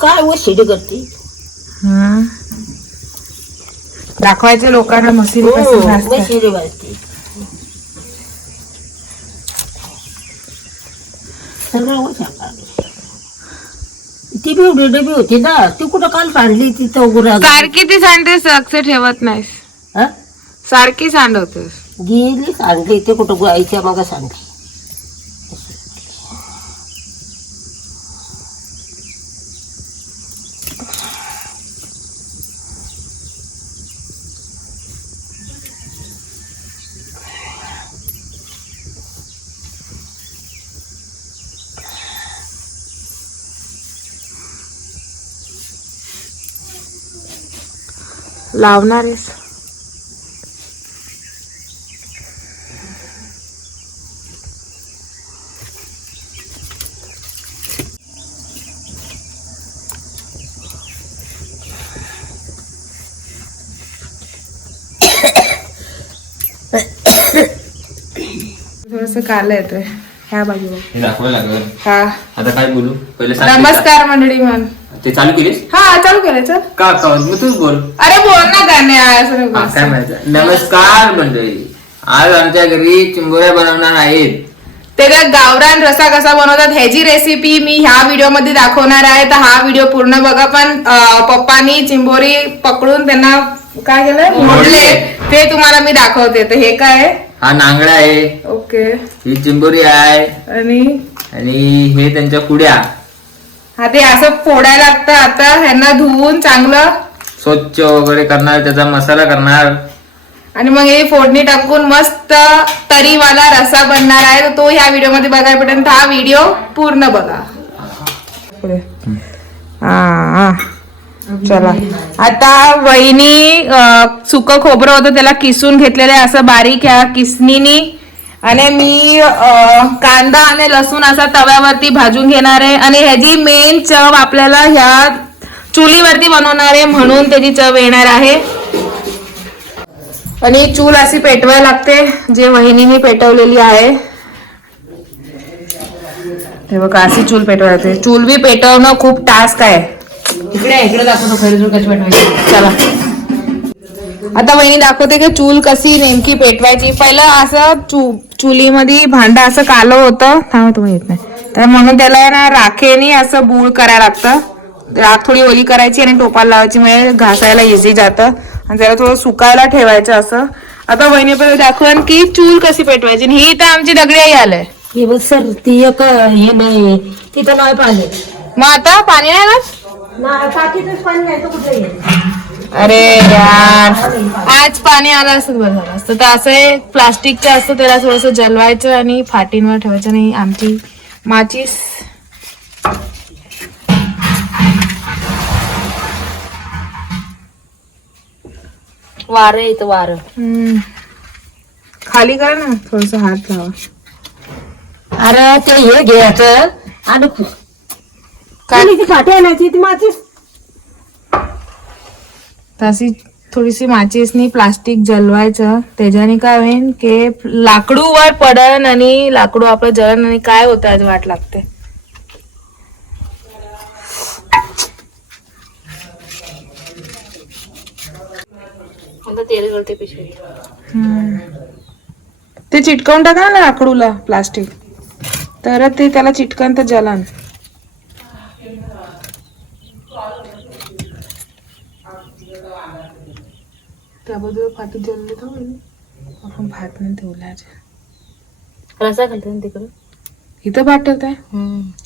काय व शिडी करते दाखवायचे लोकांना मशीन शिडी वाजते सगळं सांगा. ती बी डबी होती ना ती कुठं काल सांडली तिथं सारखी ती सांडतेस लक्ष ठेवत नाहीस सारखी सांडवतेस गेली सांडली ते कुठं आईच्या मागं सांडली. लावणार आहेस थोडस काल येतोय ह्या बाजूला हे दाखवायला लागेल. हा आता काय बोलू पहिले नमस्कार मंडळी म्हण. ते चालू केलीस हा चालू करायचं का मग तूच बोल. अरे बोल ना त्याने असं नाही बोलायचं. काय माहिती. नमस्कार मंडळी, आज आमच्या घरी चिंबोऱ्या बनवणार आहेत. त्याचा गावरान रसा कसा बनवतात ह्याची रेसिपी मी ह्या व्हिडिओ मध्ये दाखवणार आहे. तर हा व्हिडिओ पूर्ण बघा. पण पप्पानी चिंबोरी पकडून त्यांना काय केलं मोडले ते तुम्हाला मी दाखवते. तर हे काय हा नांगडा आहे, ओके, ही चिंबोरी आहे आणि हे त्यांच्या कुड्या. हा ते असं फोडायला लागतं. आता ह्यांना धुवून चांगलं स्वच्छ वगैरे करणार, त्याचा मसाला करणार आणि मग हे फोडणी टाकून मस्त तरीवाला रसा बनणार आहे. तर तो ह्या व्हिडिओ मध्ये बघायला भेटेल. हा व्हिडिओ पूर्ण बघा. चला आता वहिनी सुकं खोबरं होतं त्याला किसून घेतलेलं आहे असं बारीक ह्या किसणीनी. आणि मी कांदा आणि लसूण असा तव्यावरती भाजून घेणार आहे. आणि ह्याची मेन चव आपल्याला ह्या चुलीवरती बनवणार आहे म्हणून त्याची चव येणार आहे. आणि चूल अशी पेटवायला लागते जे वहिनीने पेटवलेली आहे. हे बघा अशी चूल पेटवायला लागते. चूल बी पेटवणं खूप टास्क आहे. इकडे दाखवतो खरी चूल कशी पेटवायची. चला आता वहिनी दाखवते की चूल कशी नेमकी पेटवायची. पहिलं असं चुलीमध्ये भांडं असं कालं होतं. थांब तुम्ही येत नाही तर म्हणून त्याला ना राखेने असं बूळ करायला लागतं. राख थोडी ओली करायची आणि टोपाला लावायची म्हणजे घासायला इझी जातं. आणि त्याला थोडं सुकायला ठेवायचं असं. आता वहिनी पण दाखवून की चूल कशी पेटवायची. ही तर आमची दगडी आई आलंय. हे बघ सर ती एक हे नाही तिथं नाही पाणी. मग आता पाणी नाही ना टाकीतच पाणी नाही तर कुठे येईल. अरे यार आज पाणी आलं असतं बरं झालं असतं. तर असं प्लास्टिकचं असतं त्याला थोडस जलवायचं आणि फाटींवर ठेवायचं. आणि आमची माचीस वारं येतं वारं. खाली करा ना थोडस हात लावा. अरे ते हे घ्यायचं आणि ती फाटी आणायची ती माचीस. तशी थोडीशी माचीसनी प्लास्टिक जलवायचं. त्याच्याने काय होईल की लाकडू वर पडन आणि लाकडू आपलं जळण आणि काय होतं आज वाट लागते. तेल गळते पिशवी. ते चिटकवून टाका ना लाकडूला प्लास्टिक तर ते त्याला चिटकन तर जलन. त्याबद्दल फाटी जलले तर आपण भात नाही ठेवला. रसा घालते ना तिकडे इथं भात ठेवताय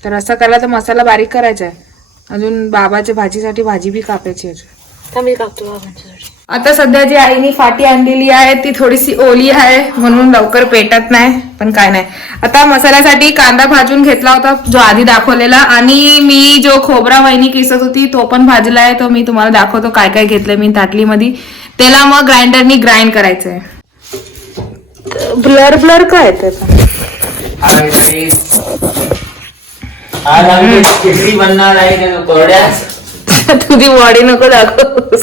तर रस्सा करायला तर मसाला बारीक करायचा आहे. अजून बाबाच्या भाजीसाठी भाजी बी कापायची अजून. कापतो. आता सध्या जी आईने फाटी आणलेली आहे ती थोडीशी ओली आहे म्हणून लवकर पेटत नाही. पण काय नाही. आता मसाल्यासाठी कांदा भाजून घेतला होता जो आधी दाखवलेला. आणि मी जो खोबरा वहिनी किसत होती तो पण भाजला आहे. तो मी तुम्हाला दाखवतो काय काय घेतलंय मी ताटलीमध्ये. त्याला मग ग्राइंडरनी ग्राइंड करायचंय. ब्लर ब्लर काय खिचडी बनणार आहे कोरड्या. तुझी बॉडी नको दाखव.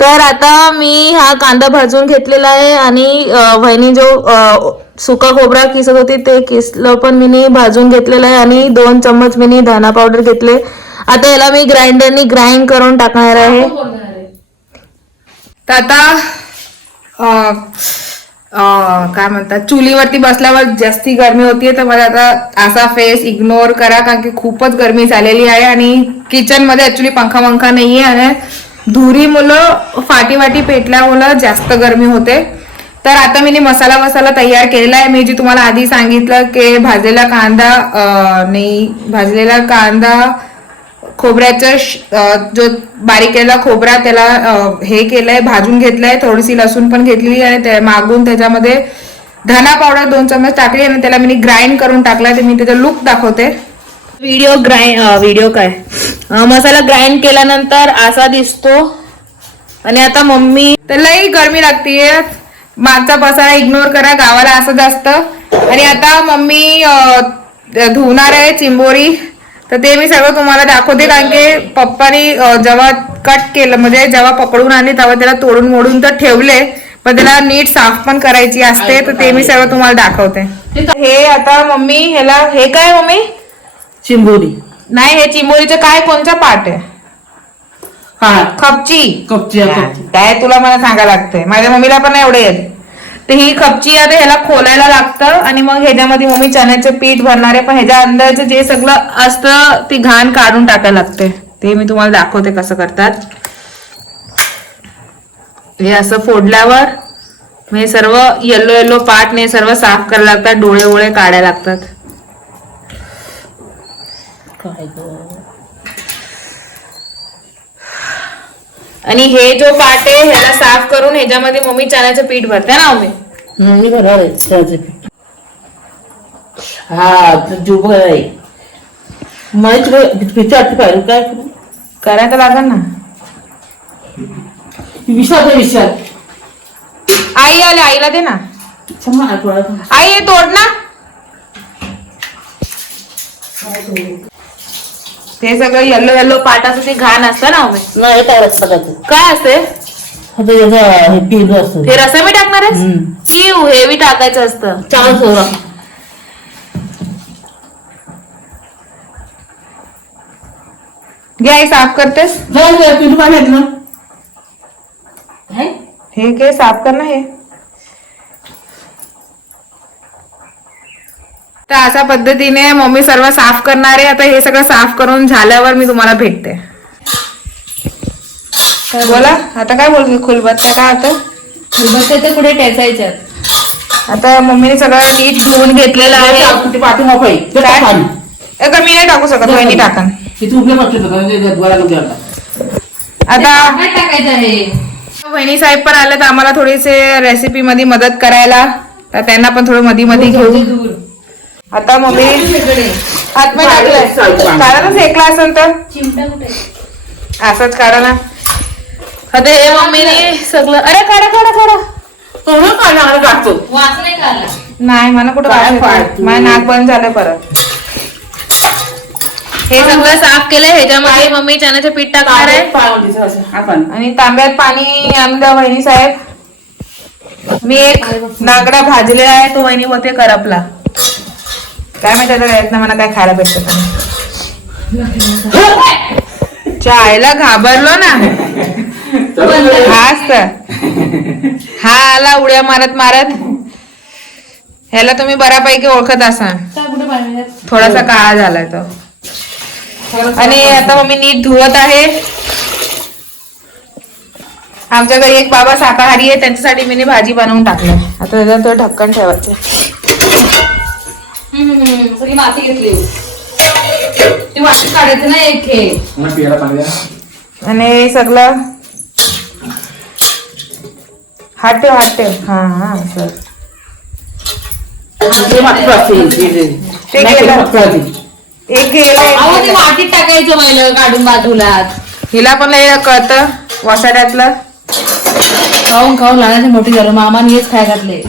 तर आता मी हा कांदा भाजून घेतलेला आहे आणि वहिनी जो सुका खोबरा किसत होती ते किसलं पण मी भाजून घेतलेलं आहे आणि 2 चम्मच मी धना पावडर घेतले. आता याला मी ग्राइंडरनी ग्राइंड करून टाकणार आहे. तर आता काय म्हणतात चुलीवरती बसल्यावर जास्ती गरमी होतीये तर मला आता असा फेस इग्नोर करा कारण की खूपच गरमी झालेली आहे आणि किचन मध्ये ऍक्च्युली पंखा नाहीये आणि धुरी मुलं फाटी पेटल्यामुळं जास्त गरमी होते. तर आता मी मसाला तयार केलेला आहे. मी जी तुम्हाला आधी सांगितलं की भाजलेला कांदा खोबऱ्याचं जो बारीक केलेला खोबरा त्याला हे केलंय भाजून घेतलंय. थोडीशी लसूण पण घेतली आणि मागून त्याच्यामध्ये धना पावडर 2 चम्मच टाकली आणि त्याला मी ग्राइंड करून टाकलाय. तर मी त्याचा लुक दाखवते. मसाला ग्राइंड केल्यानंतर असा दिसतो. आणि आता मम्मी त्यालाही गरमी लागतीये. मागचा पसारा इग्नोर करा गावाला असंच असतं. आणि आता मम्मी धुवणार आहे चिंबोरी तर ते मी सगळं तुम्हाला दाखवते कारण की पप्पानी जेव्हा कट केलं म्हणजे जेव्हा पकडून आणली तेव्हा त्याला तोडून मोडून तर ठेवले पण त्याला नीट साफ पण करायची असते तर ते मी सगळं तुम्हाला दाखवते. हे आता मम्मी ह्याला हे काय मम्मी चिंबोरी नाही हे चिंबोरीचं काय कोणचा पार्ट आहे? खपची काय तुला मला सांगायला लागतंय माझ्या मम्मीला पण एवढे येत. तर ही खपची आता ह्याला खोलायला लागतं आणि मग ह्याच्यामध्ये मम्मी चण्याचं पीठ भरणार आहे पण ह्याच्या अंदरचं जे सगळं असतं ती घाण काढून टाकायला लागते. ते मी तुम्हाला दाखवते कसं करतात. हे असं फोडल्यावर म्हणजे सर्व येलो पार्टने सर्व साफ करायला लागतात. डोळे वोळे काढायला लागतात. आणि हे जो पार्ट आहे ह्याला साफ करून ह्याच्यामध्ये मम्मी चण्याचं पीठ भरते ना मम्मी भरणार आहे चण्याचं पीठ. हा तू आहे माहिती पिठाची पाहिजे काय करायचं लागल ना. विषाद आई आले आईला दे ना. आई हे तोड ना. ते सगळं येलो पाट असं ते घाण असतं ना मम्मी. नाही काय रस्ता काय असते पीठ असतं हे रसामी टाकणार आहेस की हेवी टाकायचं असतं? चांगलं सोडा घे आई साफ करतेस पीठ पाहिजे ना हे घे साफ कर ना हे. तर अशा पद्धतीने मम्मी सर्व साफ करणार आहे. आता हे सगळं साफ करून झाल्यावर मी तुम्हाला भेटते. बोला आता काय बोलते खुलबत्त्या काय होतं? खलबत्ते ते कुठे टेचायच्यात. आता मम्मीने सगळं नीट धुवून घेतलेलं आहे. मी नाही टाकू शकत वहिनी टाकन. आता काय टाकायचं आहे? वहिनी साहेब पण आले तर आम्हाला थोडीसे रेसिपी मध्ये मदत करायला तर त्यांना पण थोडं मध्ये घेऊ. आता मम्मी आतमध्ये टाकलंय कारण फेकला असेल तर चिमटा कुठे? असंच काढा ना. आता हे मम्मीने सगळं अरे काढा वास नाही का आला? नाही मला कुठं माझं नाक बंद झालं परत. हे सगळं साफ केलंय. ह्याच्यामध्ये मम्मी चण्याचं पीठ टाकणार आहे आणि तांब्यात पाणी आणून द्या वहिनी साहेब. मी एक नागडा भाजलेला आहे तो वहिनी होते करपला काय माहिती त्याचा प्रयत्न मला काय खायला भेटत. चायला घाबरलो ना हाच तर हा आला उड्या मारत ह्याला तुम्ही बऱ्यापैकी ओळखत असाल. थोडासा काळा झालाय तो. आणि आता मम्मी नीट धुवत आहे. आमच्या घरी एक बाबा शाकाहारी आहे त्यांच्यासाठी मी भाजी बनवून टाकली. आता त्याच्यात तो ढक्कन ठेवायचं. सगळी माती घेतली ती वाटी काढायचं ना एक हे आणि सगळं हात ठेव हा सर एक ती मातीत टाकायचं महिला काढून बाजूला. हिला पण लय कळतं वसाड्यातलं. खाऊन लहानाची मोठी झालं मामाने हेच खाय घातले.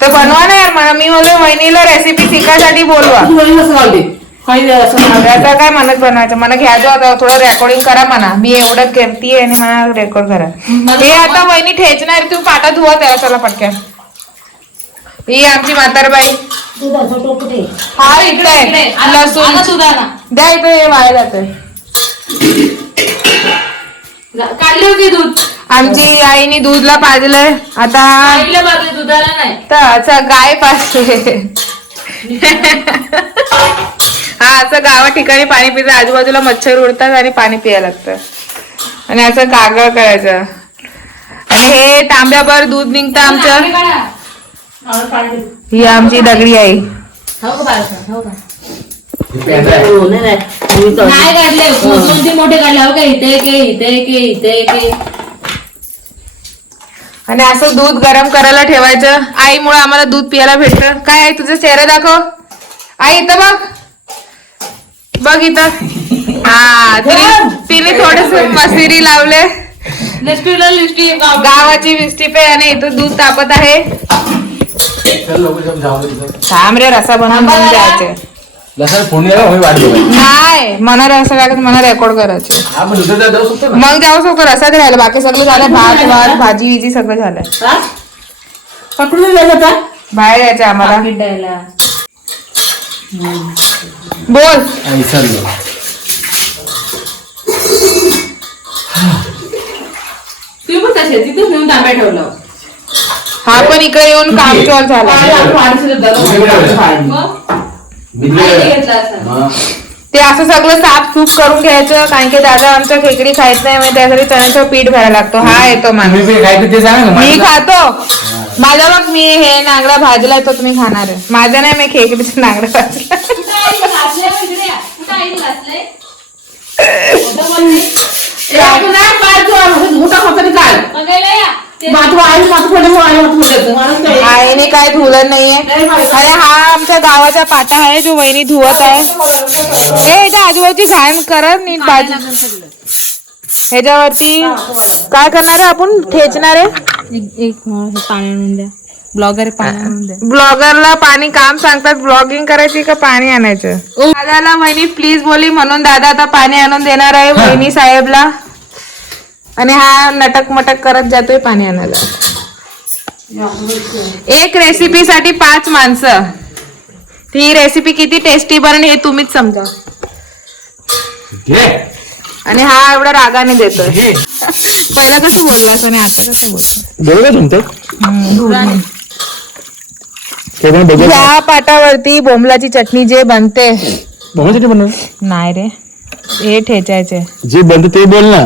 तर बनवा ना यार. मी बोललो वहिनीला रेसिपी शिकायसाठी बोलवा. आता काय म्हणत बनवायचं मला घ्यायचं होतं थोडं रेकॉर्डिंग करा म्हणा मी एवढं करतीये आणि मला रेकॉर्ड करा हे आता वहिनी ठेचणार तुम्ही पाटा धुवा त्याला चला पटक्यान ही आमची म्हातारबाई दुधाचं टोप दे. हा इकडे लसूण द्या इकडे हे वाया जातंय काढले होते दूध आमची आईने दूधला पाजलंय आता काढले बाबा दुधाला नाही तर असं गाय पाजते हा असं गावा ठिकाणी पाणी पितं आजूबाजूला मच्छर उडतात आणि पाणी प्यायला लागतं आणि असं गागळ करायचं आणि हे तांब्याभर दूध निघतं आमचं ही आमची दगडी आई हो का बाळा, हो का? हो, नाही. मी तर- नाही काढले कोणते मोठे काढले हो का इथे के आणि असं दूध गरम करायला ठेवायचं आईमुळे आम्हाला दूध पियाला भेटतं काय आहे तुझं चेहरा दाखव आई इथं बघ इथं हा तिने थोडस मसिरी लावले लिस्टी गावाची विस्टीप आहे आणि इथं दूध तापत आहे थांब रे रसा बनवून घेऊन जायचे लसण फोडणी वाट नाही मना रसा लागत मला रेकॉर्ड करायचे मग जाऊ शकतो रसा राहिला बाकी सगळं झालं भात भाजी विजी सगळं झालं हा? पकडून जायचं का? बाहेर यायचं आम्हाला द्यायला बोल तुम्ही पण तसे तिथेच नेऊन तांब्या ठेवलं हा पण इकडे येऊन काम चोर झाला घेतला असं ते असं सगळं साफसूफ करून घ्यायचं कारण की दादा आमच्या खेकडी खायच नाही म्हणजे त्यासाठी चण्याचं पीठ भरायला लागतो हा येतो माणूस मी खातो माझा मग मी हे नांगडा भाजला तो तुम्ही खाणार आहे माझा नाही मी खेकडीचा नांगडा भाजला आईने काय धुलं नाहीये अरे हा आमच्या गावाचा पाटा आहे जो वहिनी धुवत आहे हे इथे आजूबाजूची घाण करत नीट बाजू ह्याच्यावरती काय करणार आहे आपण ठेचणार आहे पाणी आणून द्या ब्लॉगर पाणी आणून द्या ब्लॉगरला पाणी काम सांगतात ब्लॉगिंग करायची का पाणी आणायचं दादाला वहिनी प्लीज बोली म्हणून दादा आता पाणी आणून देणार आहे वहिनी साहेबला आणि हा नटक मटक करत जातोय पाणी आणायला एक रेसिपी साठी 5 माणसं ही रेसिपी किती टेस्टी बनेल हे तुम्हीच समजा आणि हा एवढा रागाने देतोय पहिला कसं बोललास आणि आता कसं बोलतो या पाटावरती बोंबलाची चटणी जे बनते नाही रे हे ठेचायचे जे बनते ते बोल ना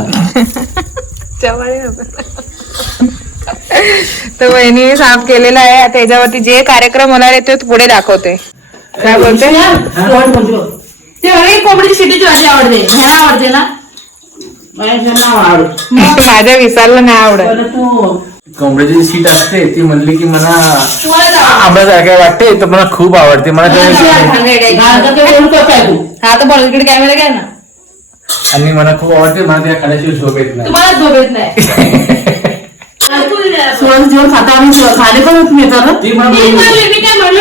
तर वहिनी साफ केलेला आहे त्याच्यावरती जे कार्यक्रम होणार आहे ते पुढे दाखवते काय बोलते ते कोंबडीची शिटीची भाजी आवडते ह्याला आवडते ना माझ्या विसरला नाही आवडत तू कोंबड्याची सीट असते ती म्हणली की मला आंब्यासारखं वाटते तर मला खूप आवडते मला हा तर बोल इकडे कॅमेरा घ्या ना आणि मला खूप आवडते मला त्या खाण्याची झोप येत नाही तुम्हाला झोप येत नाही सोळाचं जेवण खाता आम्ही खाले पण तुम्ही येतात ना ती मला बोलली. मी काय म्हणलं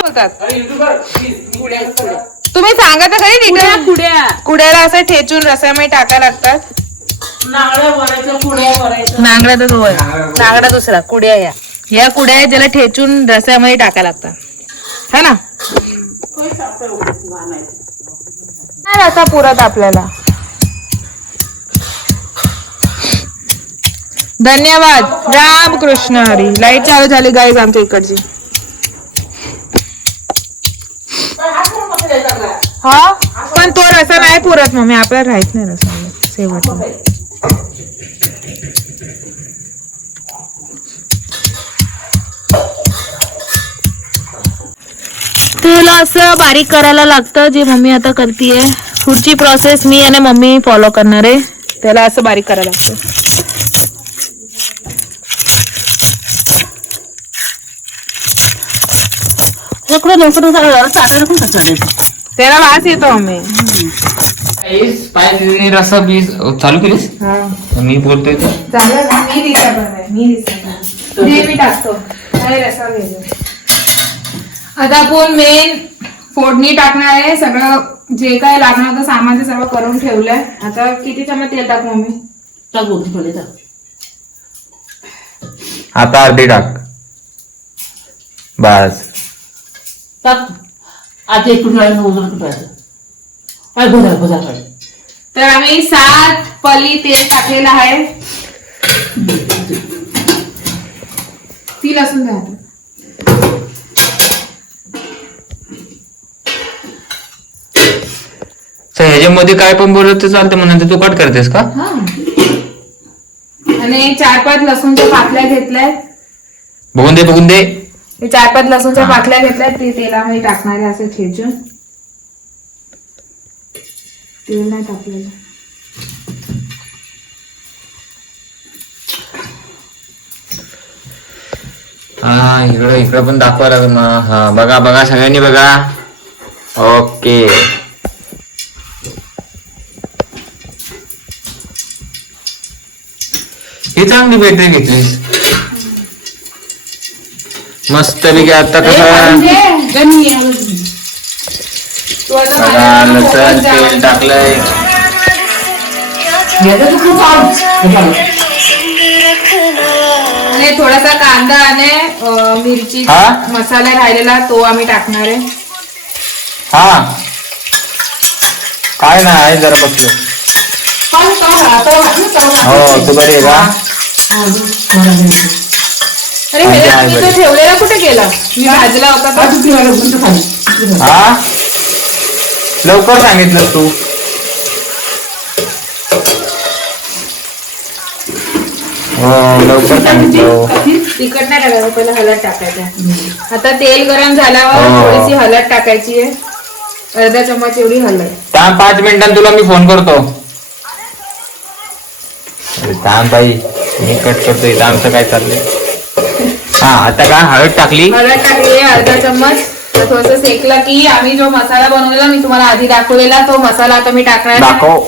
तुम्ही सांगा तर खरी तिकडे कुड्याला असं ठेचून रसामध्ये टाकायला लागतात नांगड्या भरायच्या पुढे भरायचं नांगडा तर तो नांगडा दुसरा कुड्या या कुड्या आहेत ज्याला ठेचून रस्यामध्ये टाकायला लागतात है ना नाही रसा पुरत आपल्याला धन्यवाद राम कृष्ण हरी लाईट चालू झाली गाईज आमच्या इकडची हा पण तो रसा नाही पुरत मम्मी आपल्याला राहत नाही रसा शेवट तेल असं बारीक करायला लागतं जे मम्मी आता करतीये पुढची प्रोसेस मी आणि मम्मी फॉलो करणार आहे त्याला असं बारीक करायला लागतं त्याला वास येतो मम्मी स्पाइस रसा बीज चालू केलीस मी बोलतोय तर चालेल ना मी टाकतो रसा घ्यायचा आता आपण मेन फोडणी टाकणार आहे सगळं जे काय लागणार होतं सामान ते सर्व करून ठेवलंय. आता किती चमच तेल टाकू मम्मी? टाकू थोडे टाक. आता अर्धी टाक बस. टाक आता एक तुझ्या उजळ तुटायचं काय भजा पाहिजे. तर आम्ही 7 पली तेल टाकलेलं आहे. ती लसूण द्या. ह्याच्यामध्ये काय पण बोलत तर चालतं म्हणून तू कट करतेस का? हा. आणि 4-5 लसूणच्या पाकल्या घेतल्याय. बघून दे 4-5 लसूणच्या पाकल्या घेतल्याय. ती तेलामध्ये टाकणार आहे असं खेचून. तेल नाही टाकलेलं. हा इकडं पण दाखवा लागेल ना. हा बघा सगळ्यांनी बघा. ओके ही चांगली बॅटरी घेतलीस मस्त पैकी. आता कसं तू आता बघा माझ्या लसण जा. तेल टाकलंय. आणि थोडासा कांदा आणि मिरची हा? मसाला राहिलेला तो आम्ही टाकणार आहे. हा काय नाही जरा बसलो. हो तू बरी आहे का? अरे हे मी तो ठेवलेला कुठे गेला? मी भाजला होता तो. हा लवकर सांगितलं तू. हो लवकर सांगितलं. तिखट नाही टाकायचं, पहिला हळद टाकायचं. आता तेल गरम झाल्यावर हो. थोडीशी हळद टाकायची आहे. अर्धा चम्मच एवढी हळद. थांब 5 मिनिटांनी तुला मी फोन करतो. अरे थांब बाई मी कट करतो. इथं आमचं काय चाललंय. हा आता काय हळद टाकली. हळद टाकली आहे अर्धा चम्मच. तर थोडंसं सेकलं की आम्ही जो मसाला बनवलेला मी तुम्हाला आधी दाखवलेला तो मसाला आता मी टाकणार आहे. दाखव.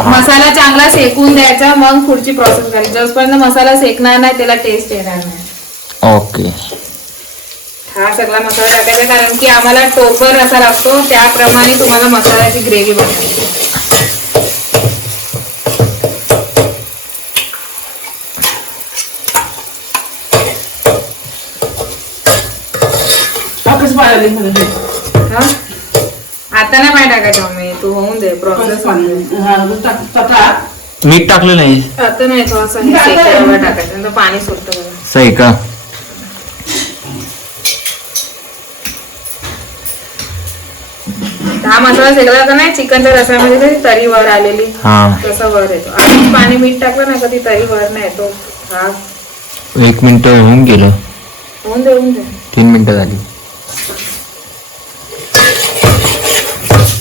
मसाला चांगला सेकून द्यायचा, मग पुढची प्रोसेस करायची. जोपर्यंत मसाला सेकणार नाही त्याला टेस्ट येणार नाही. ओके हा सगळा मसाला टाकायचा, कारण की आम्हाला टोपर रसा लागतो त्याप्रमाणे तुम्हाला मसाल्याची ग्रेव्ही बनवायची. हा? आता नाही पाणी टाकायचं मम्मी, तू होऊन दे प्रोसेस. मीठ टाकलं नाही. आता नाही थोडासा शेकायला टाकायचं, नंतर पाणी सुटतं बघा. सही का? हा मसाला शेकला का नाही चिकनच्या रसामध्ये कशी तरी वर आलेली हा तसा वर येतो. आणि पाणी मीठ टाकलं ना कधी तरी वर नाही येतो. हा 1 मिनिट होऊन गेलं. होऊन दे 3 मिनिटं झाली.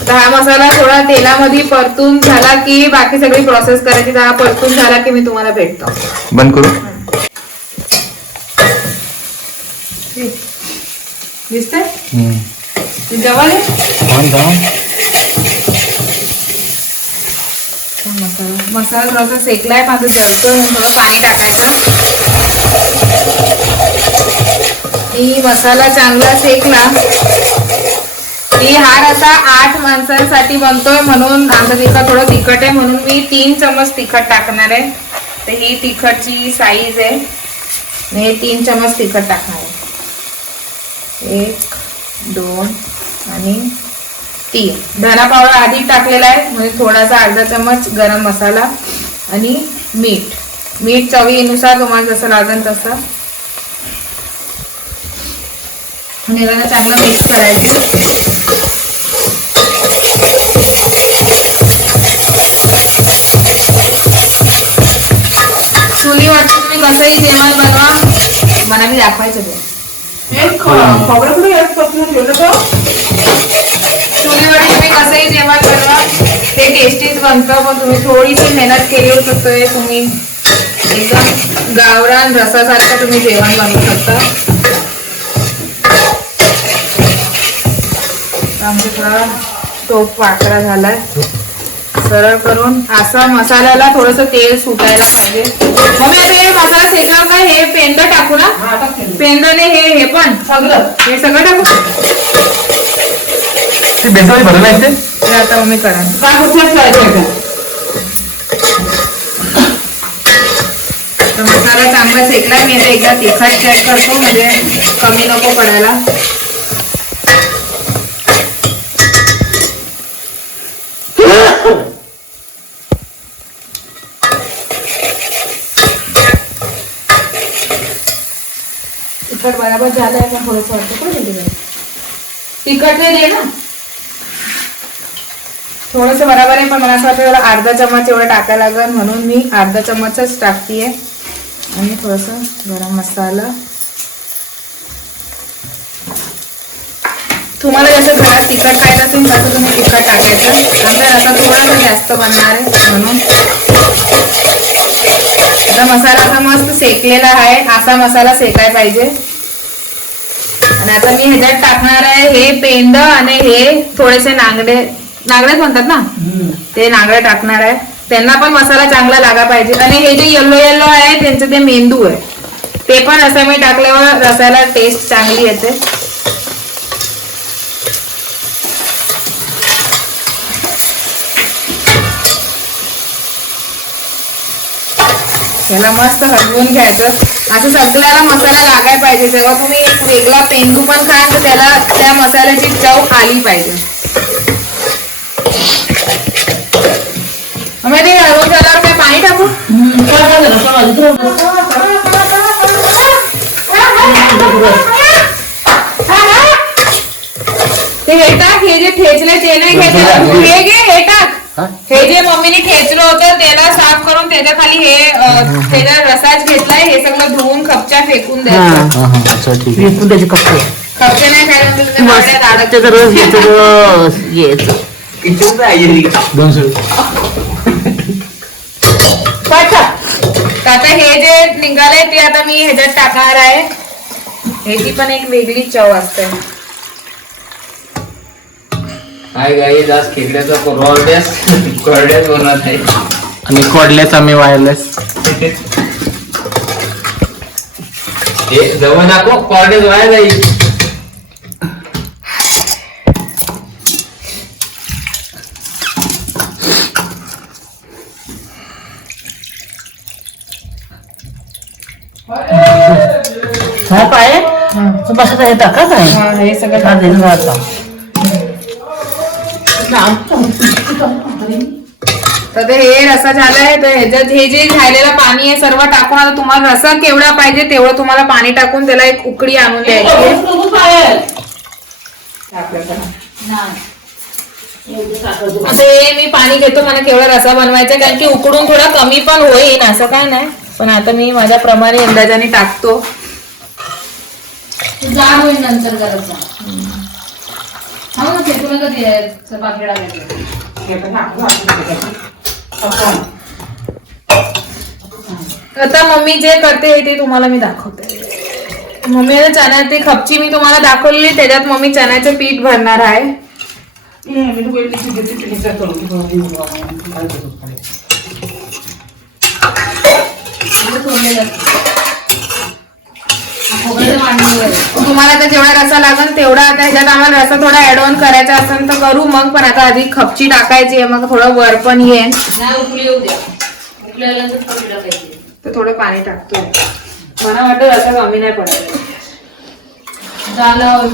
आता हा मसाला थोडा तेलामध्ये परतून झाला की बाकी सगळी प्रोसेस करायची. हा परतून झाला की मी तुम्हाला भेटतो. बंद करू. दिसतंय जवळ मसाला थोडासा सेकलाय माझं जास्त, थोडं पाणी टाकायचं. ही मसाला चांगला सेकला की हा रसा 8 माणसांसाठी बनतोय, म्हणून आमचं तिखट थोडं तिखट आहे म्हणून मी 3 चम्मच तिखट टाकणार आहे. तर ही तिखटची साईज आहे. मी 3 चम्मच तिखट टाकणार आहे. 1, 2 आणि 3. धना पावडर आधी टाकलेला आहे, म्हणजे थोडासा अर्धा चम्मच गरम मसाला आणि मीठ चवीनुसार तुम्हाला जसं लागेल तसं. आणि याला चांगलं मिक्स करायचं. चुलीवर तुम्ही कसंही जेवण बनवा, मला मी दाखवायचं ते. चुलीवर तुम्ही कसंही जेवण बनवा ते टेस्टीच बनतं, पण तुम्ही थोडीशी मेहनत केली होऊ शकतोय. तुम्ही एकदम गावरान रसासारखं तुम्ही जेवण बनवू शकता. आमचा थोडा टोप वाकडा झालाय. सरळ करून असा मसाल्याला थोडस तेल सुटायला पाहिजे. मग आता हे मसाला शेकाव का हे पेंद टाकू ना? पेंदने हे पण हे सगळं टाकू. ते बेसन भरलं नाही ते ते आता मम्मी करा. काय कुठल्याच करायचं का? तर मसाला चांगला शेकला मी. आता एकदा तिखट चेक करतो म्हणजे कमी नको पडायला. तिखट बराबर झालंय का थोडंसं वाटतं पण तिखट नाही दे ना थोडंसं बरोबर आहे. पण मला असं वाटतं त्याला अर्धा चम्मच एवढं टाकायला लागेल म्हणून मी अर्धा चम्मचच टाकतीये. आणि थोडंसं गरम मसाला. तुम्हाला जसं घरात तिखट खायचं असेल तसं तुम्ही तिखट टाकायचं. आमचा रसा थोडासा जास्त बनणार आहे म्हणून. आता मसाला असा मस्त शेकलेला आहे. असा मसाला शेकायला पाहिजे. आणि आता मी ह्याच्यात टाकणार आहे हे पेंड आणि हे थोडेसे नागडेच म्हणतात ना ते नागडे टाकणार आहे. त्यांना पण मसाला चांगला लागा पाहिजे. आणि हे जे येलो येलो आहे त्यांचं ते मेंदू आहे ते पण असं मी टाकल्यावर रसाला टेस्ट चांगली येते. याला मस्त हलवून घ्यायचं. असं सगळ्याला मसाला लागायला पाहिजे. जेव्हा तुम्ही वेगळा पेंडू पण खाल तर त्याला त्या मसाल्याची चव आली पाहिजे. मग ते हलवून झाल्यावर काय पाणी टाकू. ते हे टाक. हे जे ठेचले ते नाही घ्यायचे. हे घे हे टाक. हे जे मम्मीने ठेचलं होतं त्याला साफ करून त्याच्या खाली हे त्याचा रसाच घेतलाय. हे सगळं धुवून खपच्या फेकून द्यायचं. फेकून त्याचे कपडे खपचे नाही खायला त्याचा रस घ्यायचं. रस घ्यायचं. आता हे जे निघालंय ते आता मी ह्याच्यात टाकणार आहे. ह्याची पण एक वेगळी चव असते. काय गाई आज खेकड्याचा कोरड्याच बनवत आहे. आणि कोडल्याच आम्ही वायरलेस हे जवळ नको कोरड्याच व्हायला जाईल. हा पाय बसत आहे टाका काय हे सगळं तर ते हे रसा झालाय. तर ह्याच्यात हे जे झालेलं पाणी आहे सर्व टाकून आता तुम्हाला रसा केवढा पाहिजे तेवढं तुम्हाला पाणी टाकून त्याला एक उकळी आणून द्यायची. आता हे मी पाणी घेतो मला केवढा रसा बनवायचा कारण की उकडून थोडा कमी पण होईल असं काय नाही. पण आता मी माझ्या प्रमाणे अंदाजाने टाकतो. जाड होईल नंतर गरज ना फेकून कधी पाकिडा आता मम्मी जे करते ते तुम्हाला मी दाखवते. मम्मी आता चण्याची खपची मी तुम्हाला दाखवलेली त्याच्यात मम्मी चण्याचं पीठ भरणार आहे. तुम्हाला आता जेवढा रसा लागेल तेवढा आता ह्याच्यात आम्हाला रसा थोडा ऍड ऑन करायचा असेल तर करू मग. पण आता आधी खपची टाकायची आहे मग थोडं वर पण येईल. नाही उकळी येऊ द्या. उकळी आल्यानंतर कमी टाकायची. तर थोडं पाणी टाकतोय. मला वाटतं रसा कमी नाही पडायला. झालं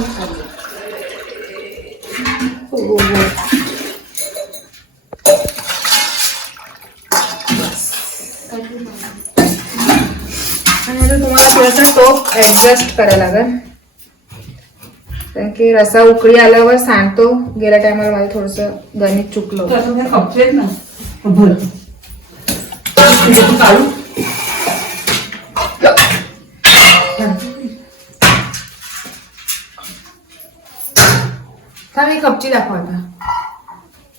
आणि तुम्हाला थोडंसं टोप ऍडजस्ट करायला लागेल कारण की रसा उकळी आल्यावर सांडतो. गेल्या टायमाला मला थोडस गणित चुकलं. मी खपची दाखवता.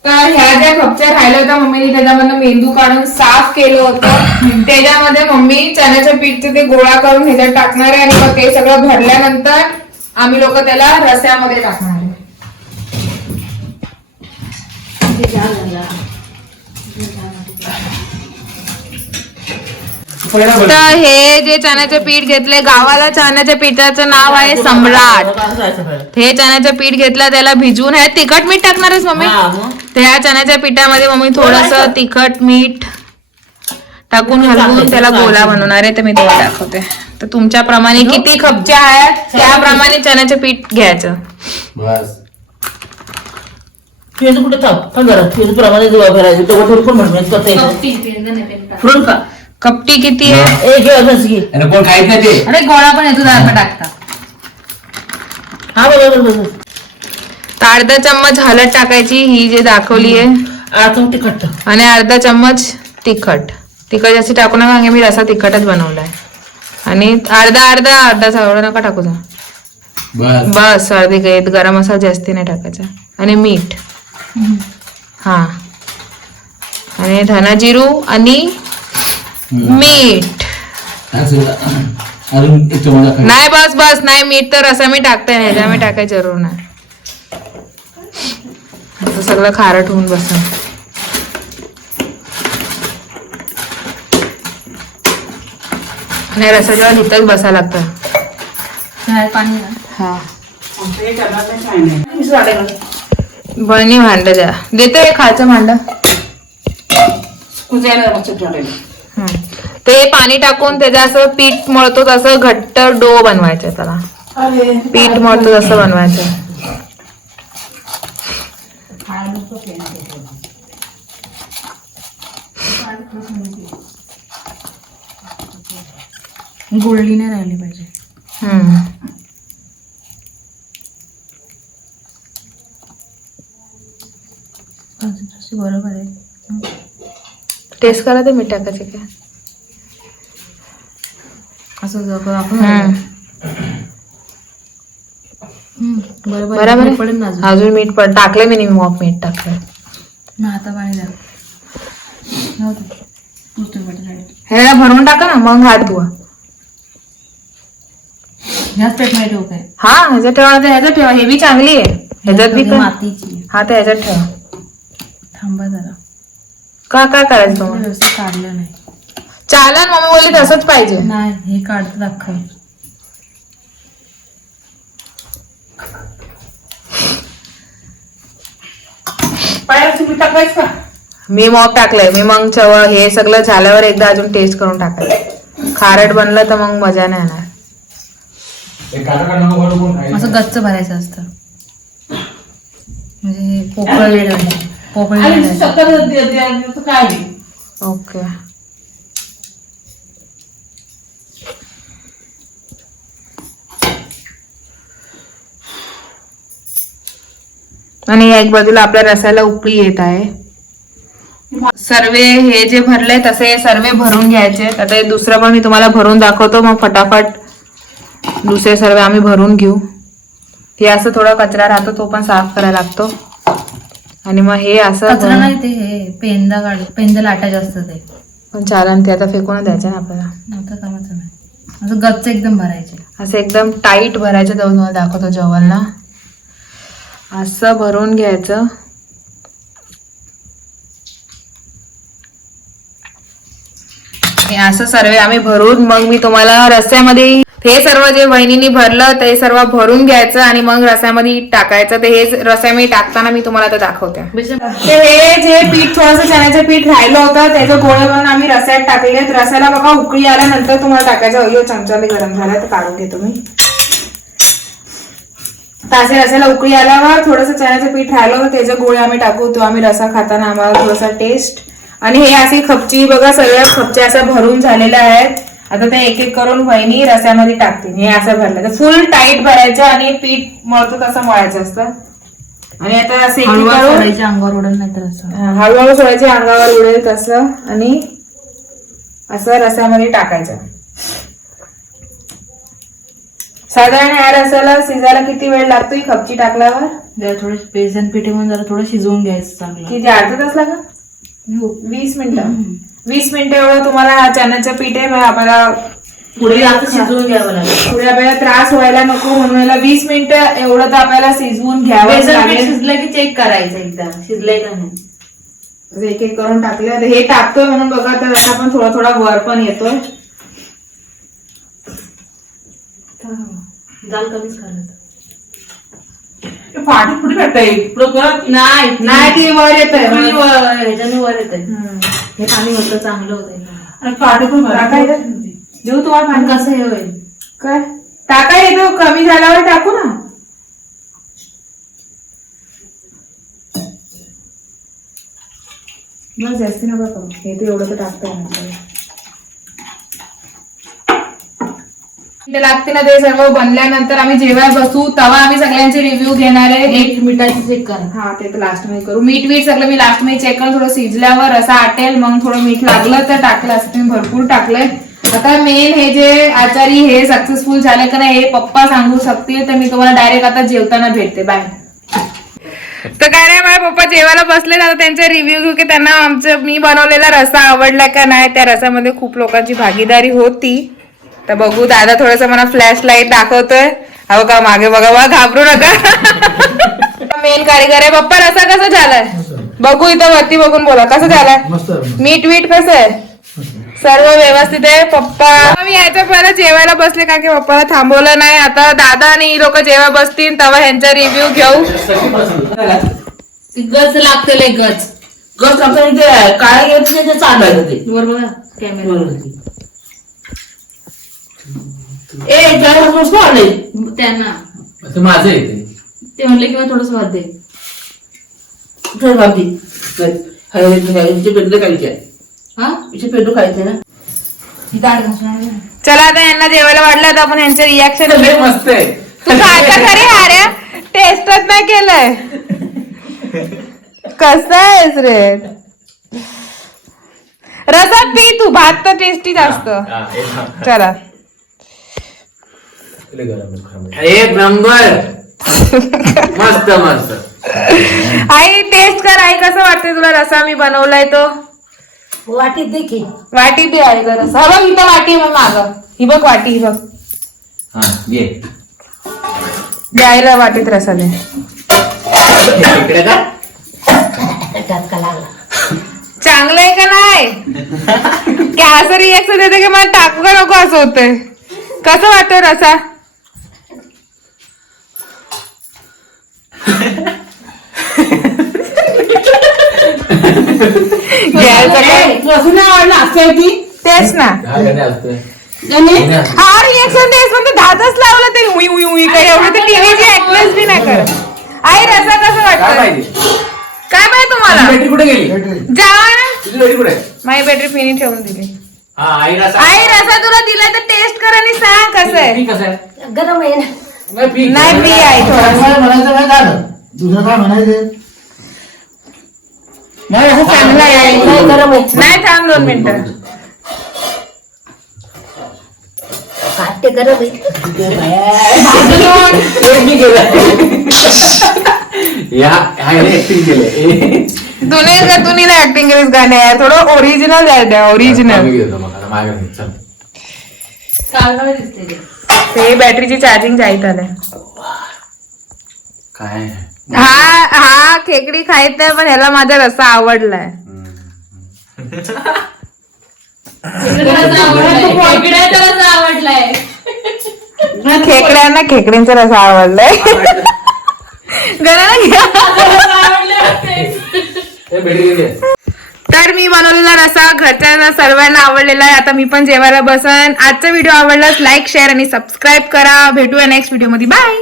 तर ह्या ज्या खपच्या राहिल्या होत्या मम्मीने त्याच्यामधनं मेंदू काढून साफ केलं होतं. त्याच्यामध्ये मम्मी चण्याच्या पीठचे ते गोळा करून ह्याच्यात टाकणार आहे. आणि मग ते सगळं भरल्यानंतर आम्ही लोक त्याला रस्यामध्ये टाकणार आहे. तर हे जे चण्याचे पीठ घेतले, गावाला चण्याच्या पिठाचं नाव आहे सम्राट. हे चण्याचं पीठ घेतलं, त्याला भिजवून. हे तिखट मीठ टाकणार आहेस मम्मी? त्या चण्याच्या पिठामध्ये मम्मी थोडस तिखट मीठ टाकून हलवून त्याला गोला बनवणार आहे. तर मी तुम्हाला दाखवते. तर तुमच्या प्रमाणे किती खपच्या आहेत त्याप्रमाणे चण्याचे पीठ घ्यायचं. बस पेंड कुठे थांब जरा पेंड प्रमाणे जेव्हा भरायचं तेव्हा थोडं म्हणून फ्रून का कपटी किती आहे? एक घे घे. आणि कोण खायचं नाही ते. अरे गोळा पण येतो दाखवा टाकता. हा बरोबर. तर अर्धा चम्मच हळद टाकायची, ही जे दाखवली आहे, आतून तिखट आणि अर्धा चम्मच तिखट. तिखट जास्त टाकू नका, कारण मी रसा तिखटच बनवलाय. आणि अर्धा एवढं नका टाकू जा. बस बस अर्धी काही गरम मसाला जास्ती नाही टाकायचा. आणि मीठ, हा, आणि धना जिरू आणि मीठ. अजून एक चमचा खा. नाही बस नाही, मीठ तर रसा मी टाकते, नाही ह्याच्या मी टाकायची जरूर नाही. आता सगळं खारट होऊन बस. आणि रसाच्या इथंच बसायला लागतं. पाणी हा, बरणी भांड द्या, देते खायचं भांड. ते पाणी टाकून त्याचं असं पीठ मळतो, तसं घट्ट डो बनवायचं. त्याला पीठ मळतो तसं बनवायचं. गुळली नाही राहिली पाहिजे. बरोबर आहे. टेस्ट करा ते मीठ टाकायचे काय असं आपण बरोबर आहे. पडेल ना अजून मीठ टाकले मी नाही, मग मीठ टाकलं ना. आता पाणी द्या. ह्याला भरून टाका ना, मग हात धुवा. ह्याच पेट नाही ठेवू काय? हा, ह्याच्यात ठेवा. ह्याच्यात ठेवा, हे बी चांगली आहे. ह्याच्यात बी काय? मातीची. हा, तर ह्याच्यात ठेवा. थांबा जरा, काय करायचं तुम्हाला? व्यवस्थित काढलं नाही. चालन, मम्मी बोलली तसंच पाहिजे. नाही, हे काढत दाखव. पायाची मीठ टाकायचं का? मी मग टाकलंय. मी मग हे सगळं झाल्यावर एकदा अजून टेस्ट करून टाकायचं. खारट बनलं तर मग मजा नाही येणार. असं गच्च भरायचं असतं, म्हणजे पोकळ काय ओके. आणि एक बाजूला आपल्या रसाला उकळी येत आहे. सर्वे हे जे भरले तसे सर्वे भरून घ्यायचे. आता हे दुसरं पण मी तुम्हाला भरून दाखवतो, मग फटाफट दुसरे सर्वे आम्ही भरून घेऊ. हे असं थोडा कचरा राहतो, तो पण साफ करायला लागतो. आणि मग हे असं कचरा नाही, ते हे पेंदा लाटा जास्त ते पण चालन, ते आता फेकून द्यायचं ना आपल्याला. नव्हतं कामाचं नाही. असं गच्च एकदम भरायचे, असं एकदम टाईट भरायचं. जाऊन तुम्हाला दाखवतो जेवणला. असं भरून घ्यायचं. हे असं सर्व आम्ही भरून मग मी तुम्हाला रस्स्यामध्ये हे सर्व जे वहिनीने भरलं ते सर्व भरून घ्यायचं आणि मग रस्स्यामध्ये टाकायचं. ते हे रस्स्यामध्ये टाकताना मी तुम्हाला आता दाखवते. ते हे जे पीठ थोडंसं चण्याचं पीठ राहिलं होतं त्याचं गोळे बनवून आम्ही रस्स्यात टाकलेत. रस्स्याला बघा उकळी आल्यानंतर तुम्हाला टाकायचं. अयो चमचाने गरम झाला तर काढून घेतो मी. तासे रस्स्याला उकळी आल्यावर थोडंसं चण्याचं पीठ राहिलं होतं त्याचे गोळे आम्ही टाकू. तो आम्ही रस्सा खाताना आम्हाला थोडासा टेस्ट. आणि हे असे खपची बघा, सगळ्या खपच्या अशा भरून झालेल्या आहेत. आता ते एक एक करून वहिनी रस्स्यामध्ये टाकतील. हे असं भरलं तर फुल टाईट भरायचं आणि पीठ मळतो तसं मळायचं असतं. आणि आता असं सोडायचे, अंगावर उडेल नाही तर असं हळूहळू सोडायचे, अंगावर उडेल तसं. आणि असं रस्स्यामध्ये टाकायचं. साधारण या रस्स्याला शिजायला किती वेळ लागतो ही खपची टाकल्यावर? जरा थोडं बेसन पीठ घेऊन जरा थोडं शिजवून घ्यायचं चांगलं. किती अर्धा तास लागा? 20 मिनिटं. 20 मिनिटं एवढं तुम्हाला चण्याचं पीठ आहे. आपल्याला पुढे शिजवून घ्यावं लागेल. पुढे आपल्याला त्रास व्हायला नको म्हणून 20 मिनिटं एवढं तर आपल्याला शिजवून घ्यावं लागेल. शिजलं की चेक करायचं एकदा शिजलंय का नाही. एक एक करून टाकलं. हे टाकतोय म्हणून बघा तर असा पण थोडा थोडा वर पण येतोय. जाल कमीच खाल्लं पाठी कुठे भेटताय नाही ती वर येत आहे ह्याच्याने वर येत आहे हे पाणी होतं चांगलं होतं पाठी पण देऊ तुम्हाला पाणी कसं हे होईल काय टाका येतो कमी झाल्यावर टाकू ना. मग जास्ती नका करू हे तर एवढं तर टाकता ते लागते ना. ते सर्व बनल्यानंतर आम्ही जेवायला बसू तेव्हा आम्ही सगळ्यांचे रिव्ह्यू घेणार आहे. एक मिनिटाची चेक करा. हा ते तर लास्ट मध्ये करू. मीठ सगळं मी लास्ट मध्ये चेक करून थोडं शिजल्यावर असं आटेल मग थोडं मीठ लागलं तर टाकलं. असं तुम्ही भरपूर टाकलंय. आता मेन हे जे आचारी हे सक्सेसफुल झाले का नाही हे पप्पा सांगू शकतील. तर मी तुम्हाला डायरेक्ट आता जेवताना भेटते. बाय. तर काय नाही माझे पप्पा जेवायला बसले. आता त्यांचा रिव्ह्यू घेऊ की त्यांना आमचं मी बनवलेला रस्सा आवडला का नाही. त्या रस्सामध्ये खूप लोकांची भागीदारी होती. तर बघू. दादा थोडस मला फ्लॅश लाईट दाखवतोय. अहो का मागे बघा बघा घाबरू नका. मेन कारीगर आहे. पप्पा रस्सा कसा झालाय बघू. इथं वरती बघून बोला कसं झालाय. मीठ कसं आहे सर्व व्यवस्थित आहे. पप्पा मी यायच्या पहिला जेवायला बसले कारण की पप्पाला थांबवलं नाही. आता दादा आणि ही लोक जेव्हा बसतील तेव्हा ह्यांचा रिव्ह्यू घेऊ. गच लागते गच गस आपल्याला ते काय येतं ते चालवायचं ते बरोबर कॅमेरा त्याला मस्त आले त्यांना माझं येते ते म्हणले किंवा थोडस भात दे. पेंडू खायचे हा पेंडू खायचे ना. ही दाढ घासणार चला आता यांना जेवायला वाढलं तर आपण यांचं रिॲक्शन मस्त आहे. तू खायचा खरे हार्या टेस्टच नाही केलंय. कसं आहेस रे रसा पी तू. भात तर टेस्टी जास्त. चला एक नंबर मस्त मस्त. आई टेस्ट कर. आई कसं वाटतंय तुला रसा मी बनवलाय तो. वाटीत देखील वाटी दे आईला रसा. बघ इथं वाटी मग माग ही बघ वाटी ही बघ. हा ये दे आईला वाटीत रसा दे. इकडे का त्यात का लागला चांगलं आहे का नाही. की असं रिएक्शन देते की मला टाकू का नको असं होतंय. कसं वाटतोय रसा. असं नाही आवडलं असं ती तेच ना. हा रिएक्शन तेच म्हणते. धातच लावलं ते उई उई उई काही एवढं तर टीव्हीची ऍक्ट्रेस बी नाही करत. आई रसा कसं वाटतं काय माहिती तुम्हाला. बॅटरी कुठे गेली. जावा ना. तुझी बॅटरी कुठे. माझी बॅटरी फिनी ठेवून दिली. हा आई रसा. आई रसा तुला दिला तर टेस्ट कर आणि सांग कसं आहे. कसं आहे. गरम आहे ना. नाही पी आई थोडं. म्हणायचं काय झालं दुसरं काय म्हणायचं. चांगलं आहे. नाही गरम आहे. नाही थांब 2 मिनिटं. काटे गरम आहे. ऍक्टिंग केलं. तुम्ही ना ऍक्टिंग केलीस गाणे यार. थोडं ओरिजिनल द्या. ओरिजिनल. कालवा दिसते ते. ते बॅटरीची चार्जिंग जाईत आलंय. काय हा खेकडी खायत नाही पण ह्याला माझा रस्सा आवडलाय. आवडलाय खेकड्यांना खेकड्यांचा रस्सा आवडलाय. गणाला घ्या. तर मी बनवलेला रस्सा घरच्यांना सर्वांना आवडलेला आहे. आता मी पण जेवायला बसन. आजचा व्हिडिओ आवडलाच लाईक शेअर आणि सबस्क्राईब करा. भेटूया नेक्स्ट व्हिडिओ मध्ये. बाय.